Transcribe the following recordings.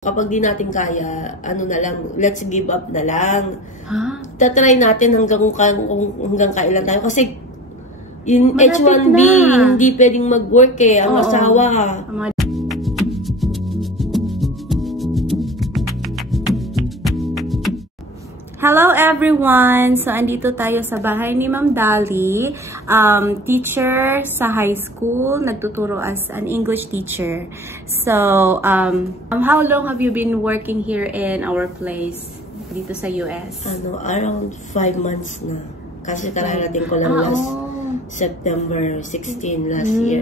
Kapag di natin kaya, ano na lang, let's give up na lang. Ha? Tatry natin hanggang kailan tayo. Kasi, yung Malapit H1B, na. hindi pwedeng mag-work eh, ang Oo. asawa. Hello everyone! So, andito tayo sa bahay ni Ma'am Dali, teacher sa high school, nagtuturo as an English teacher. So, how long have you been working here in our place dito sa US? Around 5 months na. Kasi kararating ko lang last September 16 last year.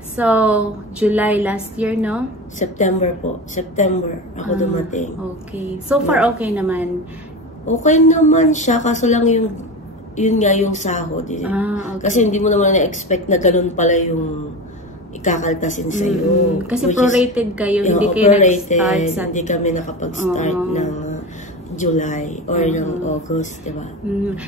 So, July last year, no? September po. September ako dumating. Okay. So far, okay naman. Okay naman siya, kaso lang yun nga yung sahod. Eh. Okay. Kasi hindi mo naman na-expect na ganun pala yung ikakaltasin sa'yo. Kasi prorated kayo, hindi kayo nag-start sa... Hindi kami nakapag-start ng July or ng August, diba?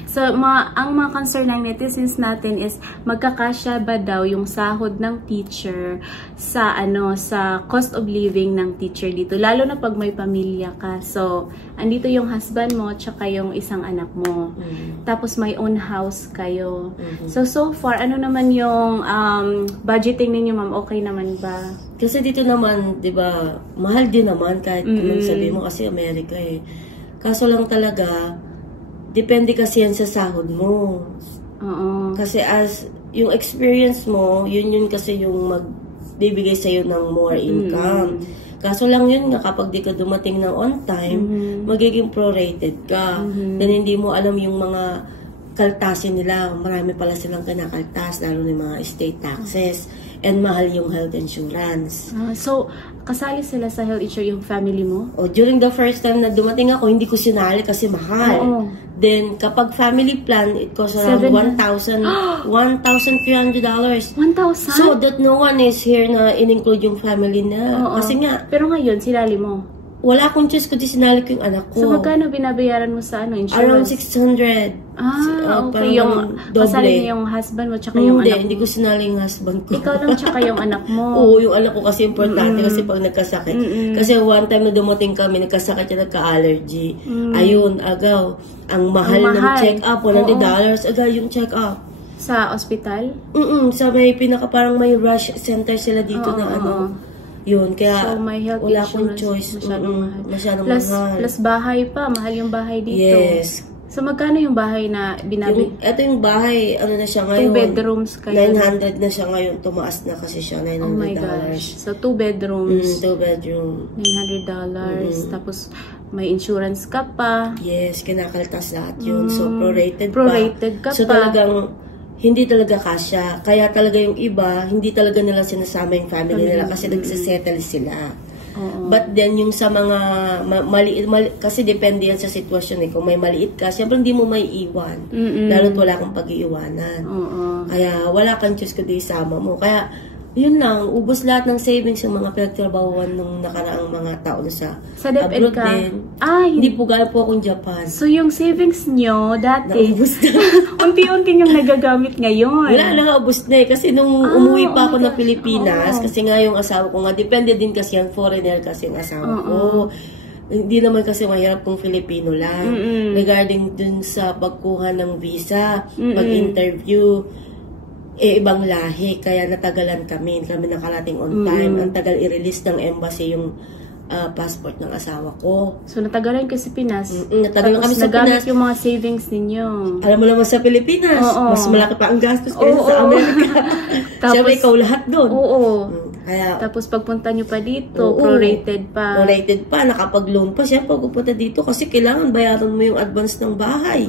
So, ang mga concern ng netizens natin is magkakasya ba daw yung sahod ng teacher sa sa cost of living ng teacher dito, lalo na pag may pamilya ka. So, andito yung husband mo tsaka yung isang anak mo. Tapos may own house kayo. So far, ano naman yung budgeting ninyo, ma'am? Okay naman ba? Kasi dito naman, diba, mahal din naman kahit kung sabihin mo kasi Amerika eh. Kaso lang talaga, depende kasi yan sa sahod mo. Kasi as yung experience mo, yun kasi yung magbibigay sa'yo ng more income. Kaso lang yun nga, kapag di ka dumating ng on time, magiging prorated ka. Then hindi mo alam yung mga kaltasin nila. Marami pala silang kinakaltas, lalo ng mga estate taxes. And mahal yung health insurance. So, kasali sila sa health insurance yung family mo? During the first time na dumating ako, hindi ko sinali kasi mahal. Then, kapag family plan, it costs around $1,300. $1,000? So, that no one is here na in-include yung family na. Kasi nga, pero ngayon, sinali mo? wala akong choice kundi sinali ko yung anak ko. So, magkano binabayaran mo sa insurance? Around $600. Okay. Yung kasali niya yung husband mo tsaka yung anak mo? Hindi ko sinali yung husband ko. Ikaw lang tsaka yung anak mo? Oo, yung anak ko kasi importante kasi pag nagkasakit. Kasi one time na dumating kami, nagkasakit siya, nagka-allergy. Ayun, agaw. Ang mahal ng check-up, $100. Agaw yung check-up. Sa ospital? Sa may parang may rush center sila dito na yun, kaya so, wala akong choice. Masyadong mahal. Plus bahay pa. Mahal yung bahay dito. Yes. So, magkano yung bahay na binabi? Ito yung bahay, ano na siya ngayon? 2 bedrooms kayo? 900 na siya ngayon. Tumaas na kasi siya, $900. Oh my gosh. So, 2 bedrooms. 2 bedroom. $900. Tapos, may insurance ka pa. Yes, kinakaltas lahat yun. So, prorated ka pa. So, talagang hindi talaga kasya. Kaya talaga yung iba, hindi talaga nila sinasama yung family nila kasi nagsisettle sila. But then, yung sa mga maliit, kasi depende yan sa sitwasyon eh. Kung may maliit ka, siyempre hindi mo may iwan. Lalo't wala kang pag-iiwanan. Kaya wala kang choice kundi isama mo. Kaya, yun lang, ubos lahat ng savings yung mga pinagtrabahuan nung nakaraang mga taon sa abroad ka? din. Hindi po gaya po akong Japan. So, yung savings nyo dati, naubos na. unti-unti yung nagagamit ngayon. Wala na, ubos na eh. Kasi nung umuwi pa ako ng Pilipinas, kasi nga yung asawa ko nga, depende din kasi yung foreigner kasi yung asawa ko. Hindi naman kasi mahirap kung Filipino lang. Regarding dun sa pagkuha ng visa, pag-interview, ibang lahi, kaya natagalan kami nakarating on time. Ang tagal i-release ng embassy yung passport ng asawa ko. So, natagalan kayo sa Pinas? Natagalan kami sa Pinas. Yung mga savings ninyo. Alam mo naman sa Pilipinas, mas malaki pa ang gastos kaysa sa Amerika. Siyempre, ikaw lahat doon. Kaya, tapos pagpunta nyo pa dito, prorated pa. Prorated pa, nakapag-loan pa siya pagpunta dito kasi kailangan bayaran mo yung advance ng bahay.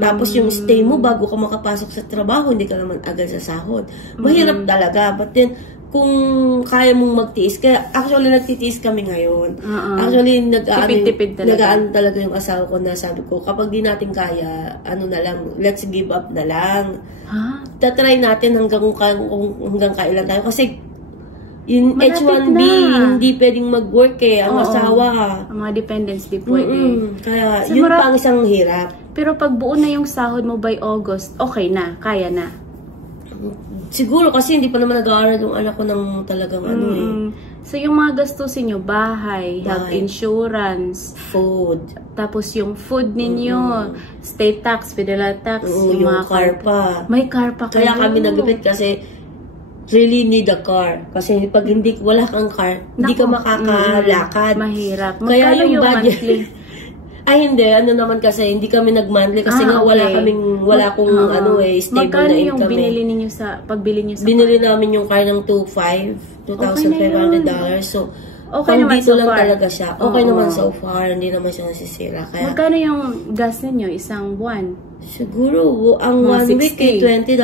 Tapos yung stay mo bago ka makapasok sa trabaho, hindi ka naman agad sa sahod. Mahirap talaga. But then, kung kaya mong magtiis, kaya actually nagtitiis kami ngayon. Actually, nag-aan talaga yung asawa ko na sabi ko, kapag di natin kaya, let's give up na lang. Tatry natin hanggang kailan tayo. Kasi, yung H1B, hindi pwedeng mag-work eh, ang asawa. Ang mga dependents di pwede. Kaya, so, yun pa ang isang hirap. Pero pag buo na yung sahod mo by August, okay na, kaya na. Siguro kasi hindi pa naman nag-aaral yung anak ko ng talagang ano eh. So, yung mga gastusin nyo, bahay, health insurance, food, tapos yung food ninyo, state tax, federal tax, yung mga car pa. May car pa kayo. Kaya kami nagipit kasi really need a car. Kasi pag wala kang car, hindi ka makakalakad. Mahirap. Kaya Magkano yung budget, monthly? Ay hindi, ano naman kasi, hindi kami nag-monthly kasi nga wala akong stable magkano na income. Magkano yung binili ninyo pagbili nyo sa binili namin yung car ng $2,500. So, okay naman dito so lang far. talaga siya. Okay naman so far, hindi naman siya nasisira. Kaya, magkano yung gas ninyo isang buwan? siguro, ang Mga 1 week eh, $20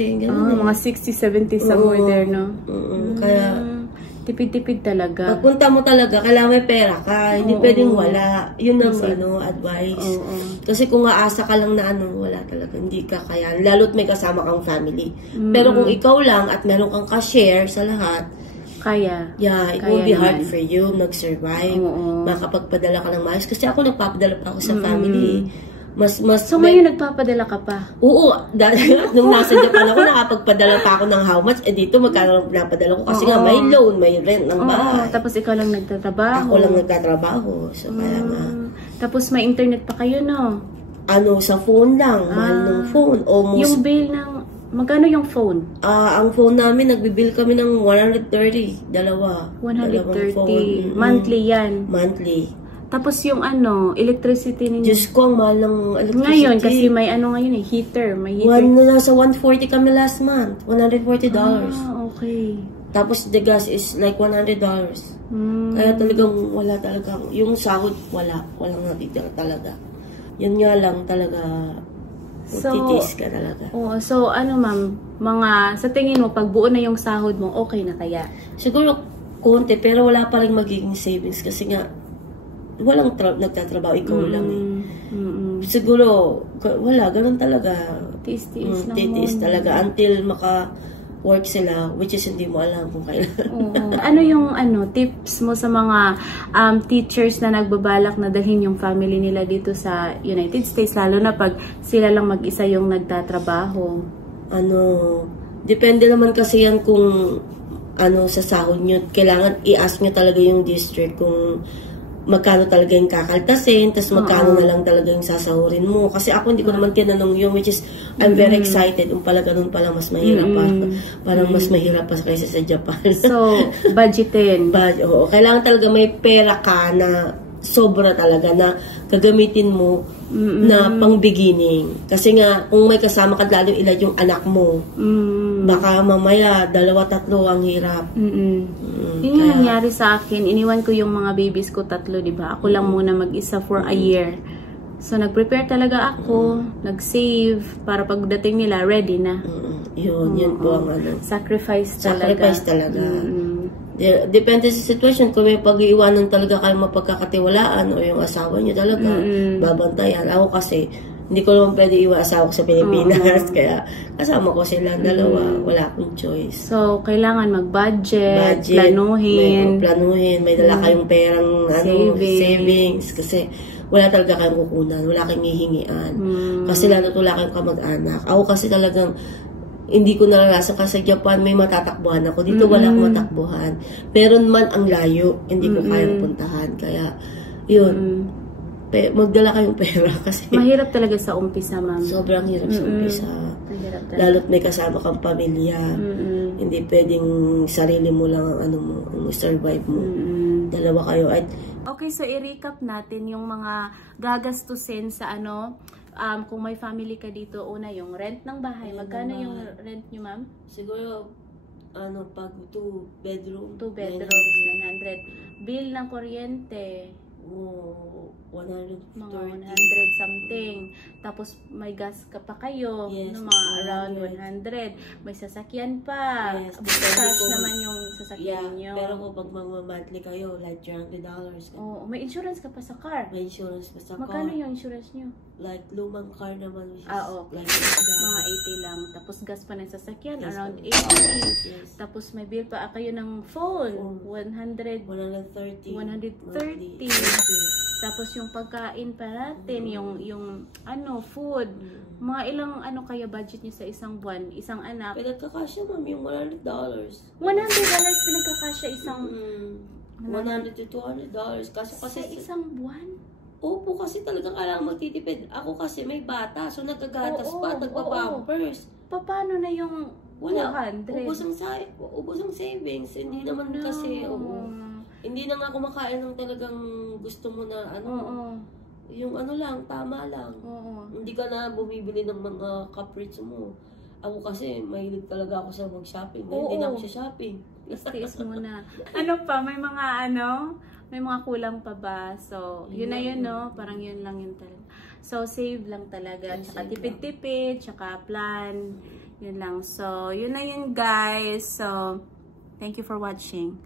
eh. Ganun Mga 60, 70 somewhere there, no? Kaya, tipid-tipid talaga. pagpunta mo talaga, kailangan may pera ka. Hindi pwedeng wala. Yun ang advice. Kasi kung aasa ka lang na wala talaga. Hindi ka kaya. Lalo't may kasama kang family. Pero kung ikaw lang at meron kang ka-share sa lahat, kaya. Yeah, it will be hard for you mag-survive. Makapagpadala ka ng maayos. Kasi ako nagpapadala pa ako sa family. So ngayon nagpapadala ka pa? Oo. Nung nasa Japan ako, nakapagpadala pa ako ng how much. Dito magkano pinapadala ko. Kasi nga may loan, may rent ng bahay. Tapos ikaw lang nagtatrabaho. Ako lang nagtatrabaho. So kaya nga. Tapos may internet pa kayo, no? Sa phone lang. Mahal ng phone. Almost. Yung bill ng... Magkano yung phone? Ang phone namin, nagbibill kami ng 130. Dalawa. 130. Monthly yan. Monthly. Tapos yung electricity ninyo. Diyos ko, ang mahal ng electricity. Ngayon, kasi may ngayon heater. May heater. Nasa 140 kami last month. $140. Okay. Tapos the gas is like $100. Kaya talagang wala talaga. Yung sahod, walang natitira talaga. Yun nga lang talaga. Titiis ka talaga. So ma'am, sa tingin mo, pag buo na yung sahod mo, okay na kaya? Siguro, konti, pero wala pa rin magiging savings kasi nga, walang nagtatrabaho, ikaw lang eh. Siguro, wala, ganun talaga. Tiis-tiis lang titiis talaga until maka-work sila, which is hindi mo alam kung kailan. Ano yung tips mo sa mga teachers na nagbabalak na dalhin yung family nila dito sa United States, lalo na pag sila lang mag-isa yung nagtatrabaho? Depende naman kasi yan kung sa sahod nyo. Kailangan i-ask nyo talaga yung district kung magkano talaga yung kakaltasin, tapos magkano na lang talaga yung sasahurin mo. Kasi ako hindi ko naman tinanong yun, which is, I'm very excited. Pala ganun pala, mas mahirap pa. Parang mas mahirap pa kaysa sa Japan. So, budgetin. Oo. Kailangan talaga may pera ka na sobra talaga na gagamitin mo na pang beginning. Kasi nga, kung may kasama ka lalo ilan yung anak mo, baka mamaya, 2-3 ang hirap. Yun yung nangyari sa akin. Iniwan ko yung mga babies ko 3, diba? Ako lang muna mag-isa for a year. So, nag-prepare talaga ako. Nag-save para pagdating nila, ready na. Yun po ang Sacrifice talaga. Depende sa situation. Kung may pag-iiwanan talaga kayong mapagkakatiwalaan o yung asawa nyo talaga, babantayan. Ako kasi, hindi ko naman pwede iwan asawa ko sa Pilipinas. Kaya kasama ko sila dalawa. Wala akong choice. So, kailangan mag-budget, planuhin. May dala kayong perang savings. Kasi wala talaga kayong kukunan. Wala kayong hihingian. Kasi lalo wala kayong kamag-anak. Ako kasi talagang hindi ko naranasan kasi sa Japan may matatakbuhan ako. Dito wala akong matakbuhan. Meron man ang layo. Hindi ko kayang puntahan. Kaya, yun. Magdala kayong pera kasi mahirap talaga sa umpisa, ma'am. Sobrang hirap sa umpisa. Lalo't may kasama kang pamilya. Hindi pwedeng sarili mo lang ang survive mo. Dalawa kayo. Okay, so i-recap natin yung mga gagastusin sa kung may family ka dito. Una, yung rent ng bahay. Magkano yung rent nyo, ma'am? Siguro, pag 2 bedroom. 2 bedrooms, 900. Bill ng kuryente. 130. Mga 100 something. Tapos may gas ka pa kayo. Yes, mga around 100. May sasakyan pa. Yes, cash naman yung sasakyan nyo. Pero kung pag monthly kayo, like $300. May insurance ka pa sa car. May insurance pa sa car. Magkano yung insurance nyo? Like lumang car naman. Which is Okay. like mga 80 lang. Tapos gas pa ng sasakyan, around 80. Yes. Tapos may bill pa kayo ng phone. 130. Tapos yung pagkain pa natin, yung food. Mga ilang kaya budget niyo sa isang buwan, isang anak? Pinagkakasya, ma'am, yung $100. $100 pinagkakasya isang... $100 to $200. Kasi Sa isang buwan? Opo, kasi talagang kailangan magtitipid. Ako kasi may bata, so nagkagatas pa, nagpa-pampers. Paano na yung 200? Ubos ang savings. Hindi naman kasi, hindi na nga kumakain ng talagang gusto mo na yung lang, tama lang. Hindi ka na bumibili ng mga caprice mo. Ako kasi, mahilig talaga ako sa mag-shopping. Hindi na ako sa shopping. Tiis mo na. May mga kulang pa ba? So, yun na yun, no? Parang yun lang yun talaga. So, save lang talaga. Tsaka tipid-tipid, tsaka plan. Yun lang. So, yun na yun, guys. So, thank you for watching.